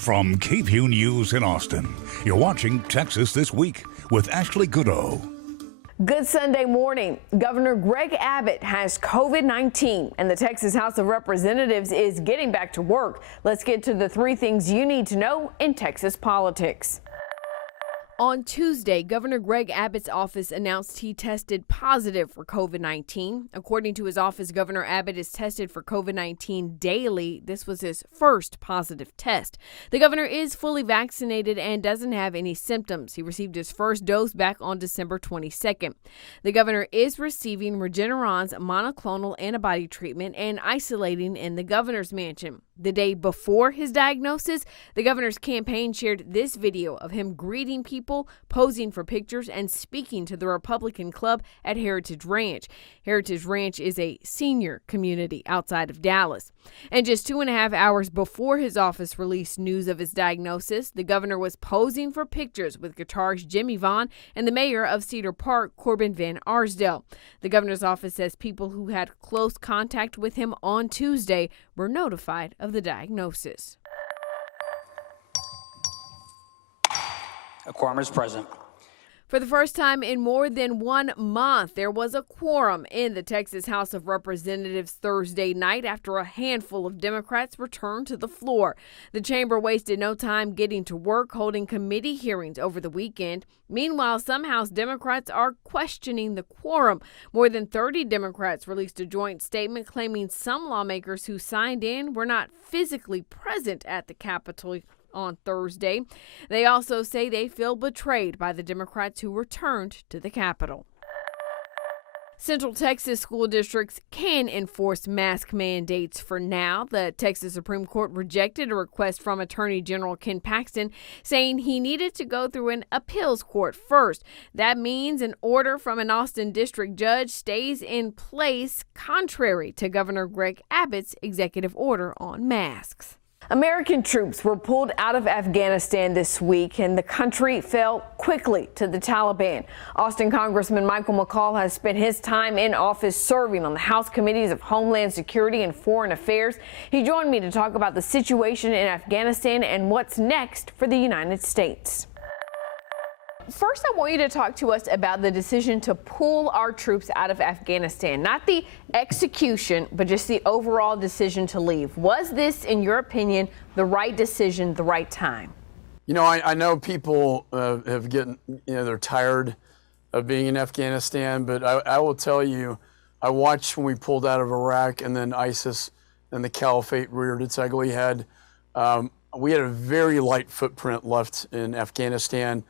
From KVUE News in Austin, you're watching Texas This Week with Ashley Goodo. Good Sunday morning. Governor Greg Abbott has COVID-19 and the Texas House of Representatives is getting back to work. Let's get to the three things you need to know in Texas politics. On Tuesday, Governor Greg Abbott's office announced he tested positive for COVID-19. According to his office, Governor Abbott is tested for COVID-19 daily. This was his first positive test. The governor is fully vaccinated and doesn't have any symptoms. He received his first dose back on December 22nd. The governor is receiving Regeneron's monoclonal antibody treatment and isolating in the governor's mansion. The day before his diagnosis, the governor's campaign shared this video of him greeting people, posing for pictures, and speaking to the Republican Club at Heritage Ranch. Heritage Ranch is a senior community outside of Dallas. And just 2.5 hours before his office released news of his diagnosis, the governor was posing for pictures with guitarist Jimmy Vaughn and the mayor of Cedar Park, Corbin Van Arsdale. The governor's office says people who had close contact with him on Tuesday were notified of the diagnosis. A quorum is present. For the first time in more than 1 month, there was a quorum in the Texas House of Representatives Thursday night after a handful of Democrats returned to the floor. The chamber wasted no time getting to work, holding committee hearings over the weekend. Meanwhile, some House Democrats are questioning the quorum. More than 30 Democrats released a joint statement claiming some lawmakers who signed in were not physically present at the Capitol on Thursday. They also say they feel betrayed by the Democrats who returned to the Capitol. Central Texas school districts can enforce mask mandates for now. The Texas Supreme Court rejected a request from Attorney General Ken Paxton, saying he needed to go through an appeals court first. That means an order from an Austin district judge stays in place, contrary to Governor Greg Abbott's executive order on masks. American troops were pulled out of Afghanistan this week, and the country fell quickly to the Taliban. Austin Congressman Michael McCaul has spent his time in office serving on the House Committees of Homeland Security and Foreign Affairs. He joined me to talk about the situation in Afghanistan and what's next for the United States. First, I want you to talk to us about the decision to pull our troops out of Afghanistan. Not the execution, but just the overall decision to leave. Was this, in your opinion, the right decision, the right time? You know, I know people have gotten, they're tired of being in Afghanistan, but I will tell you, I watched when we pulled out of Iraq and then ISIS and the caliphate reared its ugly head. We had a very light footprint left in Afghanistan.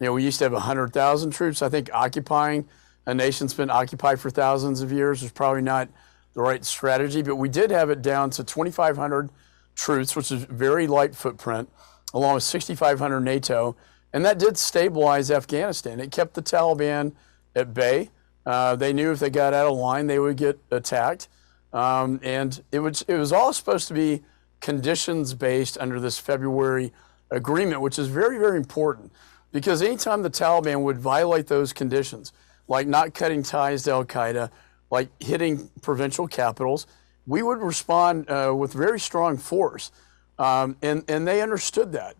You know, we used to have 100,000 troops. I think occupying a nation's been occupied for thousands of years was probably not the right strategy, but we did have it down to 2,500 troops, which is a very light footprint, along with 6,500 NATO, and that did stabilize Afghanistan. It kept the Taliban at bay. They knew if they got out of line, they would get attacked, and it was all supposed to be conditions-based under this February agreement, which is very, very important. Because anytime the Taliban would violate those conditions, like not cutting ties to al-Qaeda, like hitting provincial capitals, we would respond with very strong force. And they understood that.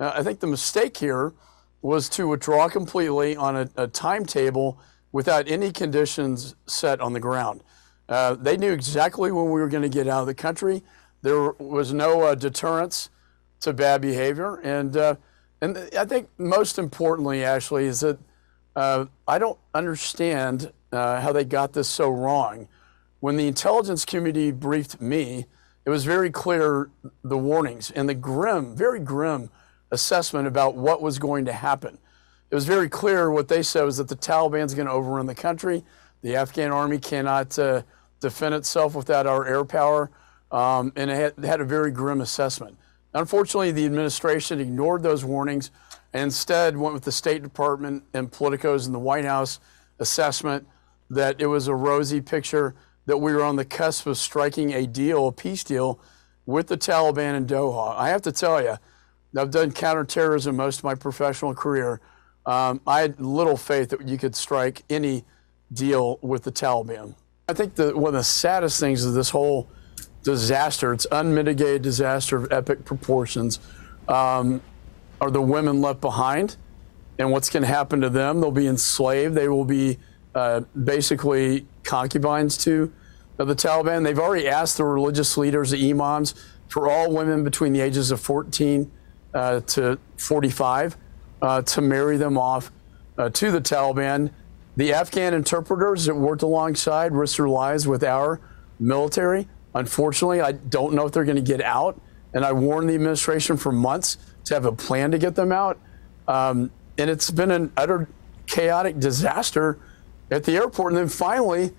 I think the mistake here was to withdraw completely on a timetable without any conditions set on the ground. They knew exactly when we were going to get out of the country. There was no deterrence to bad behavior. And I think most importantly, Ashley, is that I don't understand how they got this so wrong. When the intelligence community briefed me, it was very clear the warnings and the grim, very grim assessment about what was going to happen. It was very clear what they said was that the Taliban's going to overrun the country. The Afghan army cannot defend itself without our air power, and it had a very grim assessment. Unfortunately, the administration ignored those warnings and instead went with the State Department and politicos in the White House assessment that it was a rosy picture, that we were on the cusp of striking a deal, a peace deal, with the Taliban in Doha. I have to tell you, I've done counterterrorism most of my professional career. I had little faith that you could strike any deal with the Taliban. I think that one of the saddest things of this whole disaster, it's unmitigated disaster of epic proportions, are the women left behind, and what's going to happen to them? They'll be enslaved. They will be basically concubines to the Taliban. They've already asked the religious leaders, the imams, for all women between the ages of 14 to 45 to marry them off to the Taliban. The Afghan interpreters that worked alongside risked their lives with our military. Unfortunately, I don't know if they're going to get out, and I warned the administration for months to have a plan to get them out. And it's been an utter chaotic disaster at the airport. And then finally,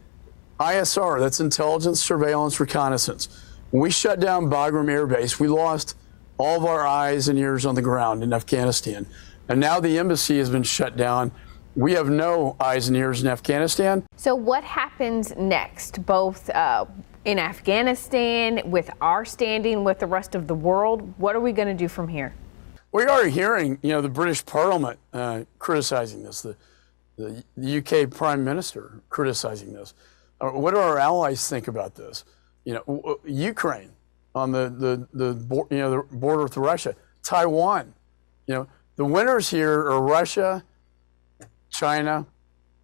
ISR, that's intelligence, surveillance, reconnaissance. When we shut down Bagram Air Base, we lost all of our eyes and ears on the ground in Afghanistan. And now the embassy has been shut down. We have no eyes and ears in Afghanistan. So what happens next, both in Afghanistan, with our standing with the rest of the world? What are we going to do from here? We are hearing, the British Parliament criticizing this, the UK Prime Minister criticizing this. What do our allies think about this? Ukraine on the border with Russia, Taiwan. The winners here are Russia, China,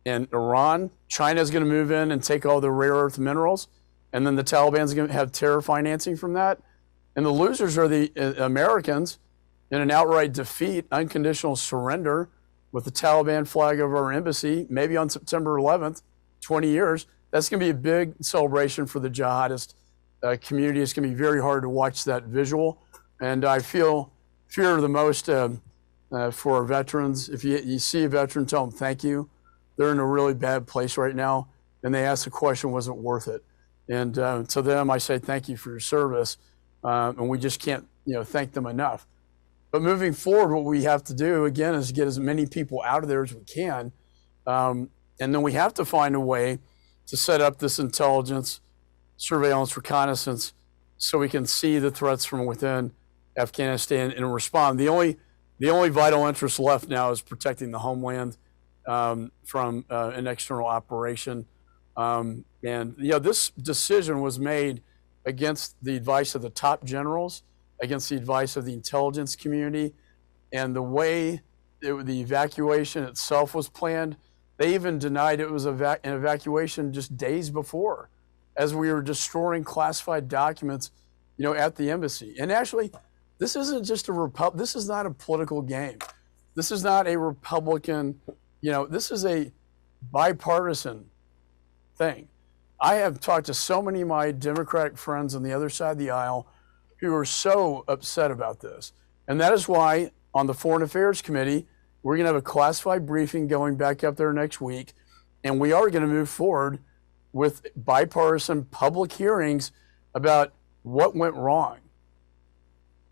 and Iran. China's going to move in and take all the rare earth minerals, and then the Taliban's going to have terror financing from that. And the losers are the Americans in an outright defeat, unconditional surrender with the Taliban flag over our embassy, maybe on September 11th, 20 years. That's going to be a big celebration for the jihadist community. It's going to be very hard to watch that visual. And I fear the most for our veterans. If you see a veteran, tell them thank you. They're in a really bad place right now. And they ask the question, was it worth it? And to them, I say thank you for your service. And we just can't thank them enough. But moving forward, what we have to do, again, is get as many people out of there as we can. And then we have to find a way to set up this intelligence, surveillance, reconnaissance, so we can see the threats from within Afghanistan and respond. The only vital interest left now is protecting the homeland from an external operation. And this decision was made against the advice of the top generals, against the advice of the intelligence community, and the way the evacuation itself was planned. They even denied it was an evacuation just days before, as we were destroying classified documents, at the embassy. And actually, this isn't just this is not a political game. This is not a Republican, this is a bipartisan thing. I have talked to so many of my Democratic friends on the other side of the aisle who are so upset about this. And that is why on the Foreign Affairs Committee, we're going to have a classified briefing going back up there next week. And we are going to move forward with bipartisan public hearings about what went wrong.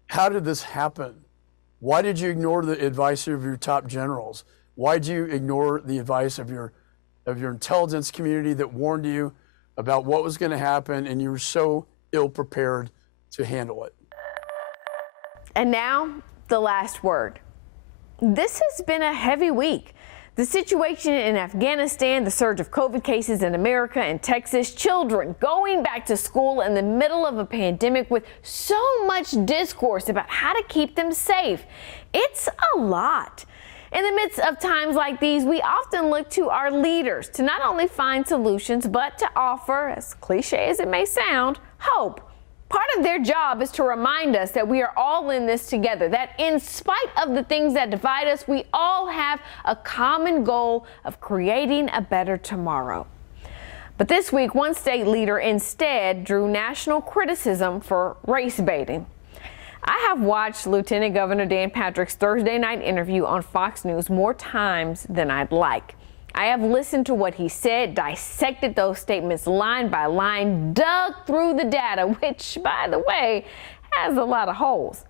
How did this happen? Why did you ignore the advice of your top generals? Why did you ignore the advice of your intelligence community that warned you about what was going to happen, and you were so ill prepared to handle it? And now, the last word. This has been a heavy week. The situation in Afghanistan, the surge of COVID cases in America and Texas, children going back to school in the middle of a pandemic with so much discourse about how to keep them safe. It's a lot. In the midst of times like these, we often look to our leaders to not only find solutions, but to offer, as cliche as it may sound, hope. Part of their job is to remind us that we are all in this together, that in spite of the things that divide us, we all have a common goal of creating a better tomorrow. But this week, one state leader instead drew national criticism for race baiting. I have watched Lieutenant Governor Dan Patrick's Thursday night interview on Fox News more times than I'd like. I have listened to what he said, dissected those statements line by line, dug through the data, which, by the way, has a lot of holes.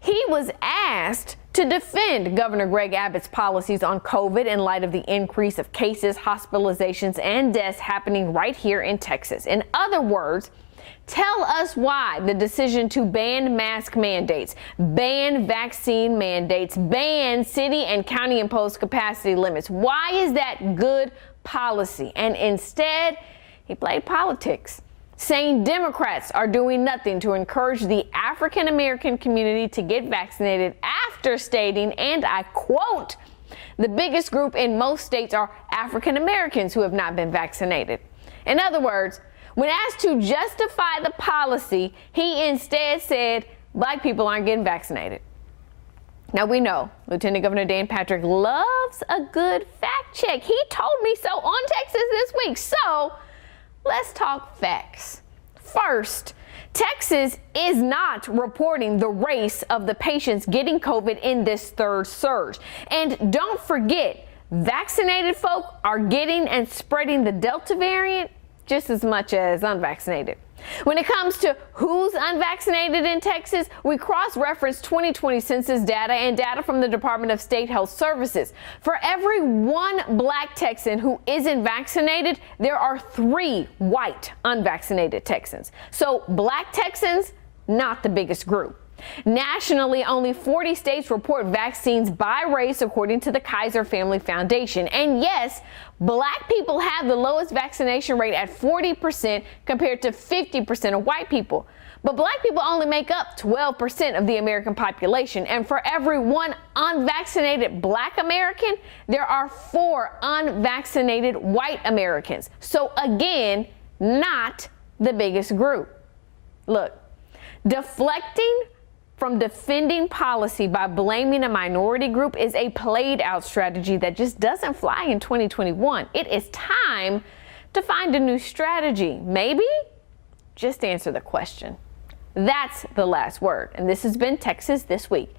He was asked to defend Governor Greg Abbott's policies on COVID in light of the increase of cases, hospitalizations, and deaths happening right here in Texas. In other words, tell us why the decision to ban mask mandates, ban vaccine mandates, ban city and county imposed capacity limits. Why is that good policy? And instead, he played politics. saying Democrats are doing nothing to encourage the African American community to get vaccinated after stating, and I quote, "The biggest group in most states are African Americans who have not been vaccinated." In other words, when asked to justify the policy, he instead said black people aren't getting vaccinated. Now we know Lieutenant Governor Dan Patrick loves a good fact check. He told me so on Texas this week. So let's talk facts. First, Texas is not reporting the race of the patients getting COVID in this third surge. And don't forget, vaccinated folk are getting and spreading the Delta variant just as much as unvaccinated. When it comes to who's unvaccinated in Texas, we cross-reference 2020 census data and data from the Department of State Health Services. For every one black Texan who isn't vaccinated, there are 3 white unvaccinated Texans. So black Texans, not the biggest group. Nationally, only 40 states report vaccines by race, according to the Kaiser Family Foundation. And yes, black people have the lowest vaccination rate at 40% compared to 50% of white people. But black people only make up 12% of the American population. And for every one unvaccinated black American, there are 4 unvaccinated white Americans. So again, not the biggest group. Look, deflecting from defending policy by blaming a minority group is a played out strategy that just doesn't fly in 2021. It is time to find a new strategy. Maybe just answer the question. That's the last word. And this has been Texas This Week.